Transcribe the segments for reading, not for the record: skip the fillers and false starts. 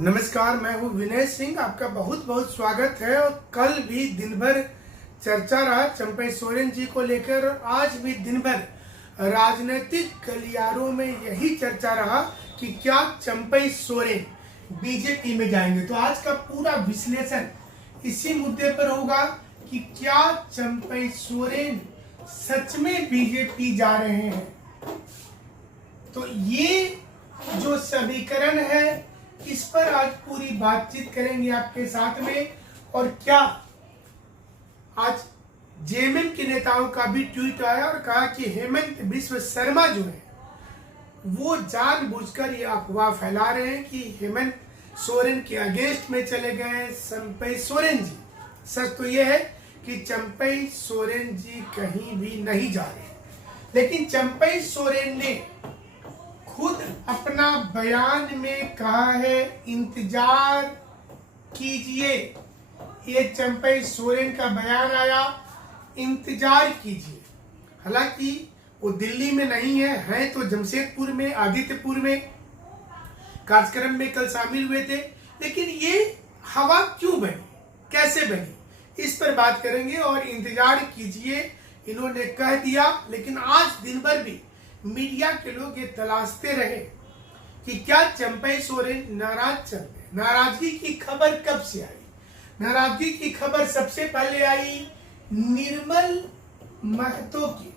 नमस्कार, मैं हूं विनय सिंह। आपका बहुत बहुत स्वागत है। और कल भी दिन भर चर्चा रहा चंपई सोरेन जी को लेकर, और आज भी दिन भर राजनीतिक गलियारों में यही चर्चा रहा कि क्या चंपई सोरेन बीजेपी में जाएंगे। तो आज का पूरा विश्लेषण इसी मुद्दे पर होगा कि क्या चंपई सोरेन सच में बीजेपी जा रहे हैं। तो ये जो समीकरण है, इस पर आज पूरी बातचीत करेंगे आपके साथ में। और क्या आज जेएमएम के नेताओं का भी ट्वीट आया और कहा कि हेमंत बिस्व शर्मा जो है वो जानबूझकर ये अफवाह फैला रहे हैं कि हेमंत सोरेन के अगेंस्ट में चले गए हैं चंपई सोरेन जी। सच तो ये है कि चंपई सोरेन जी कहीं भी नहीं जा रहे, लेकिन चंपई सोरेन ने खुद अपना बयान में कहा है इंतजार कीजिए। ये चंपई सोरेन का बयान आया, इंतजार कीजिए। हालांकि वो दिल्ली में नहीं है तो जमशेदपुर में, आदित्यपुर में कार्यक्रम में कल शामिल हुए थे। लेकिन ये हवा क्यों बनी, कैसे बनी, इस पर बात करेंगे। और इंतजार कीजिए इन्होंने कह दिया, लेकिन आज दिन भर भी मीडिया के लोग ये तलाशते रहे कि क्या चंपई सोरेन नाराज चल गए। नाराजगी की खबर कब से आई? नाराजगी की खबर सबसे पहले आई निर्मल महतो की,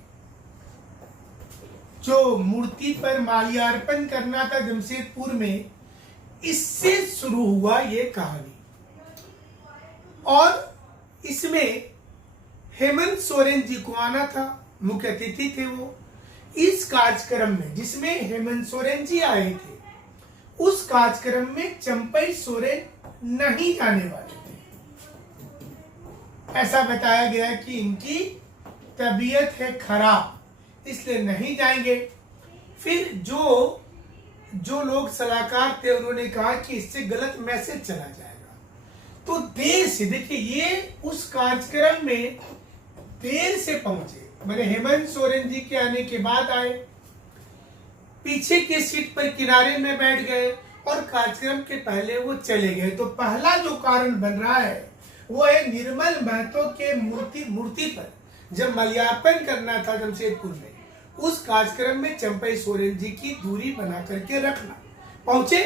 जो मूर्ति पर माल्यार्पण करना था जमशेदपुर में, इससे शुरू हुआ ये कहानी। और इसमें हेमंत सोरेन जी को आना था, मुख्य अतिथि थे वो। इस कार्यक्रम में जिसमें हेमंत सोरेन जी आए थे, उस कार्यक्रम में चंपई सोरेन नहीं जाने वाले थे। ऐसा बताया गया कि इनकी तबीयत है खराब, इसलिए नहीं जाएंगे। फिर जो लोग सलाहकार थे उन्होंने कहा कि इससे गलत मैसेज चला जाएगा। तो देर से, देखिए ये उस कार्यक्रम में देर से पहुंचे, मैंने हेमंत सोरेन जी के आने के बाद आए, पीछे की सीट पर किनारे में बैठ गए और कार्यक्रम के पहले वो चले गए। तो पहला जो कारण बन रहा है वो है निर्मल महतो के मूर्ति पर जब माल्यार्पण करना था जमशेदपुर में, उस कार्यक्रम में चंपई सोरेन जी की दूरी बना करके रखना। पहुंचे,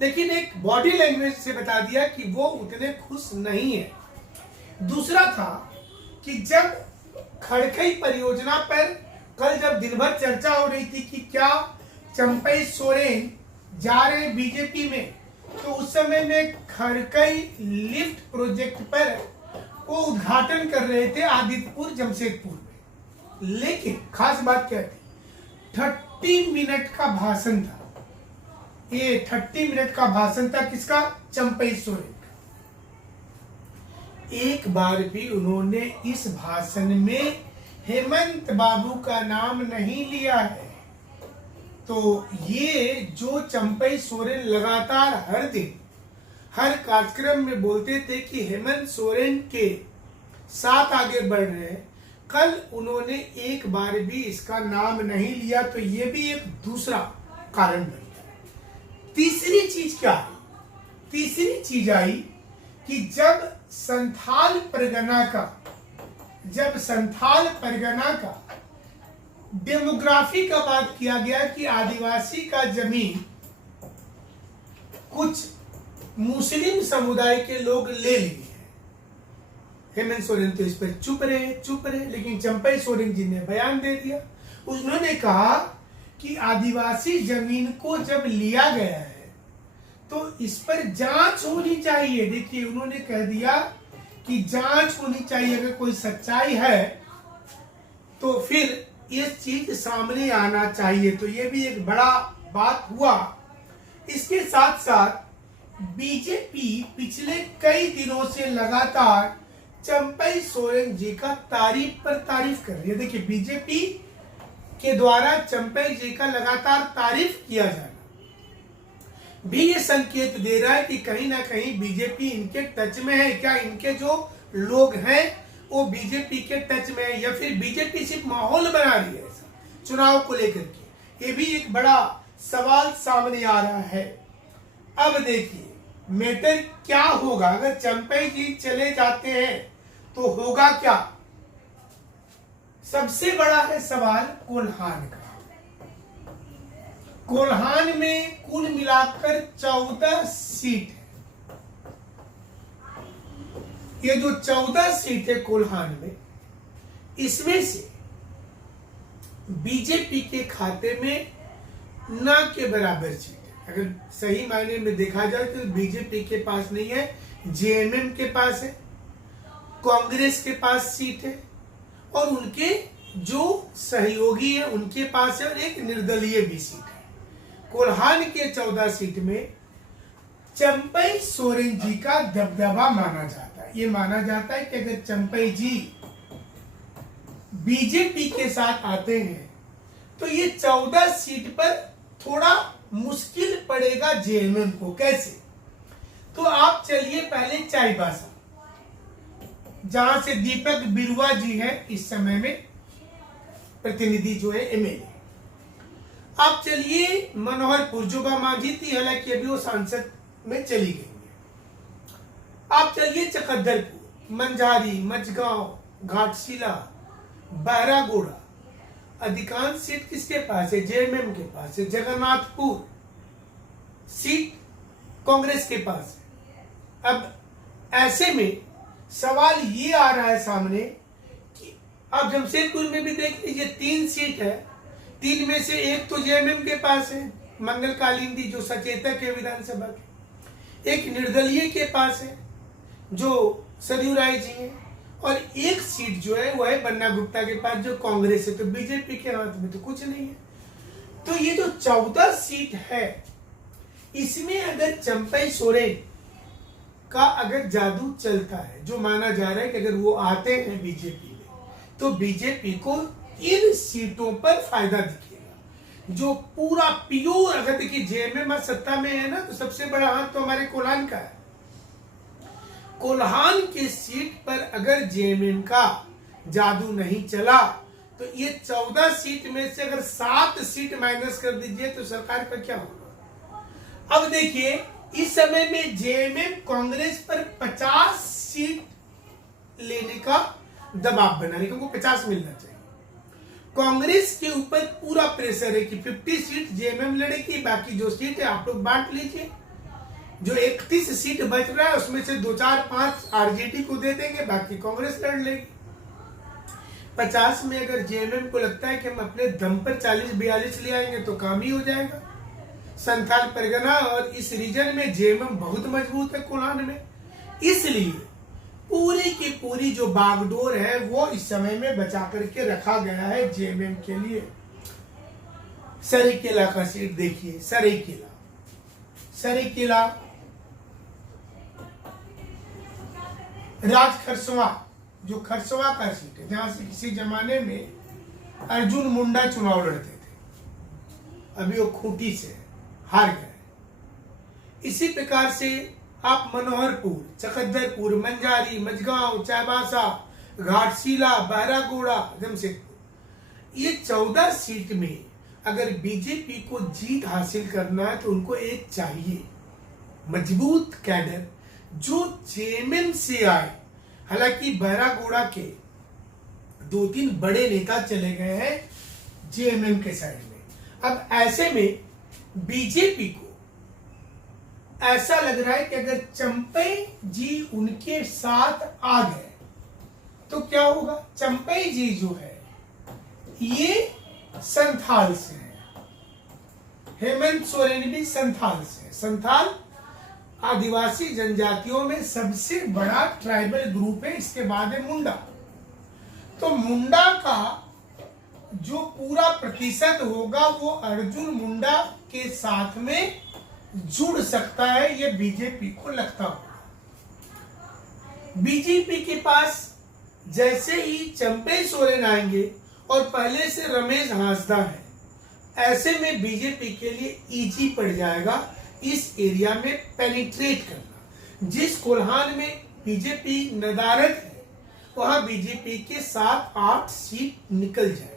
लेकिन एक बॉडी लैंग्वेज से बता दिया कि वो उतने खुश नहीं है। दूसरा था कि जब खड़खई परियोजना पर कल जब दिन भर चर्चा हो रही थी कि क्या चंपई सोरेन जा रहे हैं बीजेपी में, तो उस समय में खड़खई लिफ्ट प्रोजेक्ट पर वो उद्घाटन कर रहे थे आदित्यपुर जमशेदपुर में। लेकिन खास बात क्या थी, 30 मिनट का भाषण था। ये 30 मिनट का भाषण था किसका? चंपई सोरेन। एक बार भी उन्होंने इस भाषण में हेमंत बाबू का नाम नहीं लिया है। तो ये जो चंपई सोरेन लगातार हर दिन हर कार्यक्रम में बोलते थे कि हेमंत सोरेन के साथ आगे बढ़ रहे हैं, कल उन्होंने एक बार भी इसका नाम नहीं लिया। तो ये भी एक दूसरा कारण बन गया। तीसरी चीज क्या आई? तीसरी चीज आई कि जब संथाल परगना का डेमोग्राफी का बात किया गया कि आदिवासी का जमीन कुछ मुस्लिम समुदाय के लोग ले लिए हैं, हेमंत सोरेन तो इस पर चुप रहे। लेकिन चंपई सोरेन जी ने बयान दे दिया। उन्होंने कहा कि आदिवासी जमीन को जब लिया गया है तो इस पर जांच होनी चाहिए। देखिए उन्होंने कह दिया कि जांच होनी चाहिए, अगर कोई सच्चाई है तो फिर ये चीज सामने आना चाहिए। तो ये भी एक बड़ा बात हुआ। इसके साथ साथ बीजेपी पिछले कई दिनों से लगातार चंपई सोरेन जी का तारीफ पर तारीफ कर रही है। देखिए बीजेपी के द्वारा चंपई जी का लगातार तारीफ किया जाना भी ये संकेत दे रहा है कि कहीं ना कहीं बीजेपी इनके टच में है। क्या इनके जो लोग हैं वो बीजेपी के टच में है, या फिर बीजेपी सिर्फ माहौल बना रही है चुनाव को लेकर के? ये भी एक बड़ा सवाल सामने आ रहा है। अब देखिए मैटर क्या होगा अगर चंपई जी चले जाते हैं तो होगा क्या। सबसे बड़ा है सवाल कोल्हान का। कोल्हान में कुल मिलाकर 14 सीट है। ये जो 14 सीट है कोल्हान में, इसमें से बीजेपी के खाते में ना के बराबर सीट है। अगर सही मायने में देखा जाए तो बीजेपी के पास नहीं है, जेएमएम के पास है, कांग्रेस के पास सीट है और उनके जो सहयोगी है उनके पास है और एक निर्दलीय भी सीट है। कोल्हान के 14 सीट में चंपई सोरेन जी का दबदबा माना जाता है। ये माना जाता है कि अगर चंपई जी बीजेपी के साथ आते हैं तो ये 14 सीट पर थोड़ा मुश्किल पड़ेगा जेएमएम को। कैसे? तो आप चलिए पहले चाईबासा, जहां से दीपक बिरुआ जी है इस समय में प्रतिनिधि जो है एमएलए। आप चलिए मनोहरपुर, जोबा मांझी थी, हालांकि अभी वो सांसद में चली गई है। आप चलिए चकद्दरपुर, मंझारी, मझगांव, घाटशिला, बहरागोड़ा, अधिकांश सीट किसके पास है? जेएमएम के पास है। जगन्नाथपुर सीट कांग्रेस के पास है। अब ऐसे में सवाल ये आ रहा है सामने कि अब जमशेदपुर में भी देख लीजिए 3 सीट है, 3 में से एक तो जेएमएम के पास है, मंगल कालिंदी जो सचेतक है विधानसभा के, एक निर्दलीय के पास है जो सरयू राय जी है, और एक सीट जो है वो है बन्ना गुप्ता के पास जो कांग्रेस है। तो बीजेपी के हाथ में तो कुछ नहीं है। तो ये जो 14 सीट है, इसमें अगर चंपई सोरेन का अगर जादू चलता है, जो माना जा रहा है कि अगर वो आते हैं बीजेपी में, तो बीजेपी को इन सीटों पर फायदा दिखेगा। जो पूरा प्योर, अगर देखिए जेएमएम सत्ता में है ना, तो सबसे बड़ा हाथ तो हमारे कोल्हान का है। कोल्हान की सीट पर अगर जेएमएम का जादू नहीं चला तो ये 14 सीट में से अगर 7 सीट माइनस कर दीजिए तो सरकार का क्या होगा। अब देखिए इस समय में जेएमएम कांग्रेस पर 50 सीट लेने का दबाव बना रही, क्योंकि 50 मिलना चाहिए। कांग्रेस के ऊपर पूरा प्रेशर है कि 50 सीट जेएमएम लड़ेगी, बाकी जो सीट है आप लोग बांट लीजिए। जो 31 सीट बच रहा है उसमें से 2, 4, 5 आरजेडी को दे देंगे, बाकी कांग्रेस लड़ लेगी। 50 में अगर जेएमएम को लगता है कि हम अपने दम पर 40-42 ले आएंगे तो काम ही हो जाएगा। संथाल परगना और इस रीजन में जेएमएम बहुत मजबूत है कोल्हान में, इसलिए पूरी की पूरी जो बागडोर है वो इस समय में बचा करके रखा गया है जेएमएम के लिए। सरायकेला का सीट देखिए, सरायकेला राज खरसवा, जो खरसवा का सीट है, जहां से किसी जमाने में अर्जुन मुंडा चुनाव लड़ते थे, अभी वो खूंटी से हार गए। इसी प्रकार से आप मनोहरपुर, चकद्दरपुर, मंझारी, मझगांव, चाईबासा, घाटशिला, बहरागोड़ा, जमशेदपुर, ये 14 सीट में अगर बीजेपी को जीत हासिल करना है तो उनको एक चाहिए मजबूत कैडर जो जेएमएम से आए। हालांकि बहरागोड़ा के 2-3 बड़े नेता चले गए हैं जेएमएम के साइड में। अब ऐसे में बीजेपी को ऐसा लग रहा है कि अगर चंपई जी उनके साथ आ गए तो क्या होगा। चंपई जी जो है ये संथाल से है, हेमंत सोरेन भी संथाल से है। संथाल आदिवासी जनजातियों में सबसे बड़ा ट्राइबल ग्रुप है, इसके बाद है मुंडा। तो मुंडा का जो पूरा प्रतिशत होगा वो अर्जुन मुंडा के साथ में जुड़ सकता है, ये बीजेपी को लगता होगा। बीजेपी के पास जैसे ही चंपई सोरेन आएंगे और पहले से रमेश हांसदा है, ऐसे में बीजेपी के लिए इजी पड़ जाएगा इस एरिया में पेनिट्रेट करना। जिस कोल्हान में बीजेपी नदारद है वहां बीजेपी के 7-8 सीट निकल जाएगी,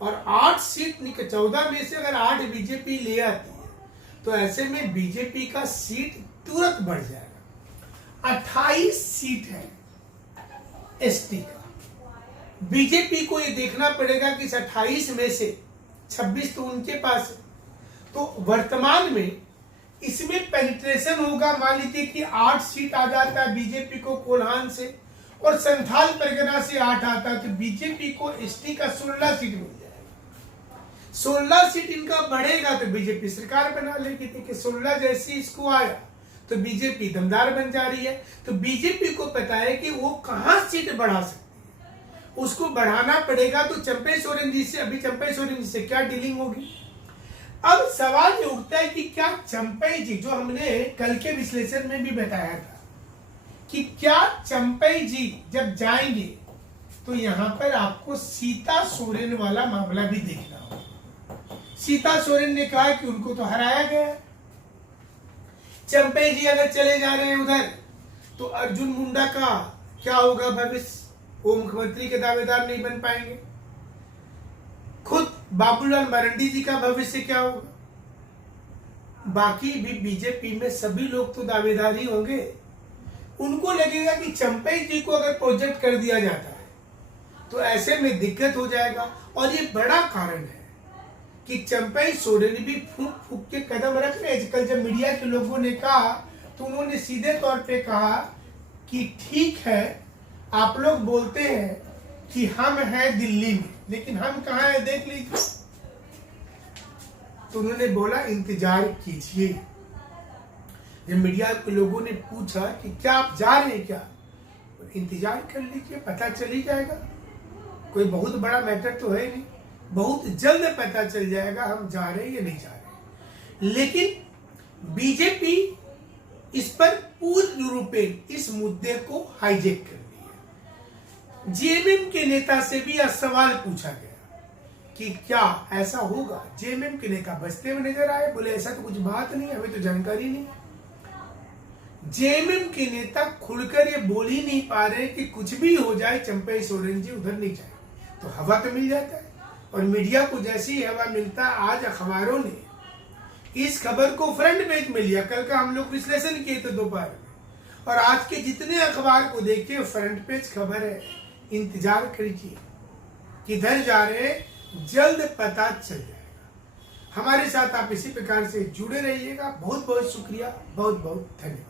और 8 सीट 14 में से अगर 8 बीजेपी ले आती है तो ऐसे में बीजेपी का सीट तुरंत बढ़ जाएगा। 28 सीट है एसटी का। बीजेपी को ये देखना पड़ेगा कि इस 28 में से 26 तो उनके पास है। तो वर्तमान में इसमें पेनिट्रेशन होगा, मान लीजिए कि 8 सीट आ जाता है बीजेपी को कोल्हान से और संथाल परगना से 8 आता है, तो बीजेपी को एसटी का 16 सीट मिल जाएगा। 16 सीट इनका बढ़ेगा तो बीजेपी सरकार बना लेगी। देखिए 16 जैसी इसको आया तो बीजेपी दमदार बन जा रही है। तो बीजेपी को पता है कि वो कहां सीट बढ़ा सकती है, उसको बढ़ाना पड़ेगा। तो चंपई सोरेन जी से, अभी चंपई सोरेन जी से क्या डीलिंग होगी। अब सवाल ये उठता है कि क्या चंपई जी, जो हमने कल के विश्लेषण में भी बताया था कि क्या चंपई जी जब जाएंगे तो यहां पर आपको सीता सोरेन वाला मामला भी देखना होगा। सीता सोरेन ने कहा कि उनको तो हराया गया। चंपई जी अगर चले जा रहे हैं उधर तो अर्जुन मुंडा का क्या होगा भविष्य, वो मुख्यमंत्री के दावेदार नहीं बन पाएंगे। खुद बाबूलाल मरांडी जी का भविष्य क्या होगा। बाकी भी बीजेपी में सभी लोग तो दावेदार ही होंगे। उनको लगेगा कि चंपई जी को अगर प्रोजेक्ट कर दिया जाता है तो ऐसे में दिक्कत हो जाएगा। और ये बड़ा कारण है कि चंपई सोरेन भी फूंक फूंक के कदम रख रहे हैं। कल जब मीडिया के लोगों ने कहा तो उन्होंने सीधे तौर पे कहा कि ठीक है, आप लोग बोलते हैं कि हम हैं दिल्ली में, लेकिन हम कहाँ हैं देख लीजिए। तो उन्होंने बोला इंतजार कीजिए। जब मीडिया के लोगों ने पूछा कि क्या आप जा रहे हैं क्या, इंतजार कर लीजिए, पता चल ही जाएगा। कोई बहुत बड़ा मैटर तो है नहीं, बहुत जल्द पता चल जाएगा हम जा रहे हैं या नहीं जा रहे। लेकिन बीजेपी इस पर पूर्ण रूपेण इस मुद्दे को हाईजेक कर रही है। जेएमएम के नेता से भी यह सवाल पूछा गया कि क्या ऐसा होगा। जेएमएम के नेता बचते हुए नजर आए, बोले ऐसा तो कुछ बात नहीं, हमें तो जानकारी नहीं। जेएमएम के नेता खुलकर ये बोल ही नहीं पा रहे कि कुछ भी हो जाए चंपई सोरेन जी उधर नहीं जाए, तो हवा तो मिल जाता है। और मीडिया को जैसी हवा मिलता है, आज अखबारों ने इस खबर को फ्रंट पेज में लिया। कल का हम लोग विश्लेषण किए थे दोपहर में, और आज के जितने अखबार को देखिए फ्रंट पेज खबर है। इंतजार करिए, किधर जा रहे हैं, जल्द पता चल जाएगा। हमारे साथ आप इसी प्रकार से जुड़े रहिएगा। बहुत बहुत शुक्रिया, बहुत बहुत धन्यवाद।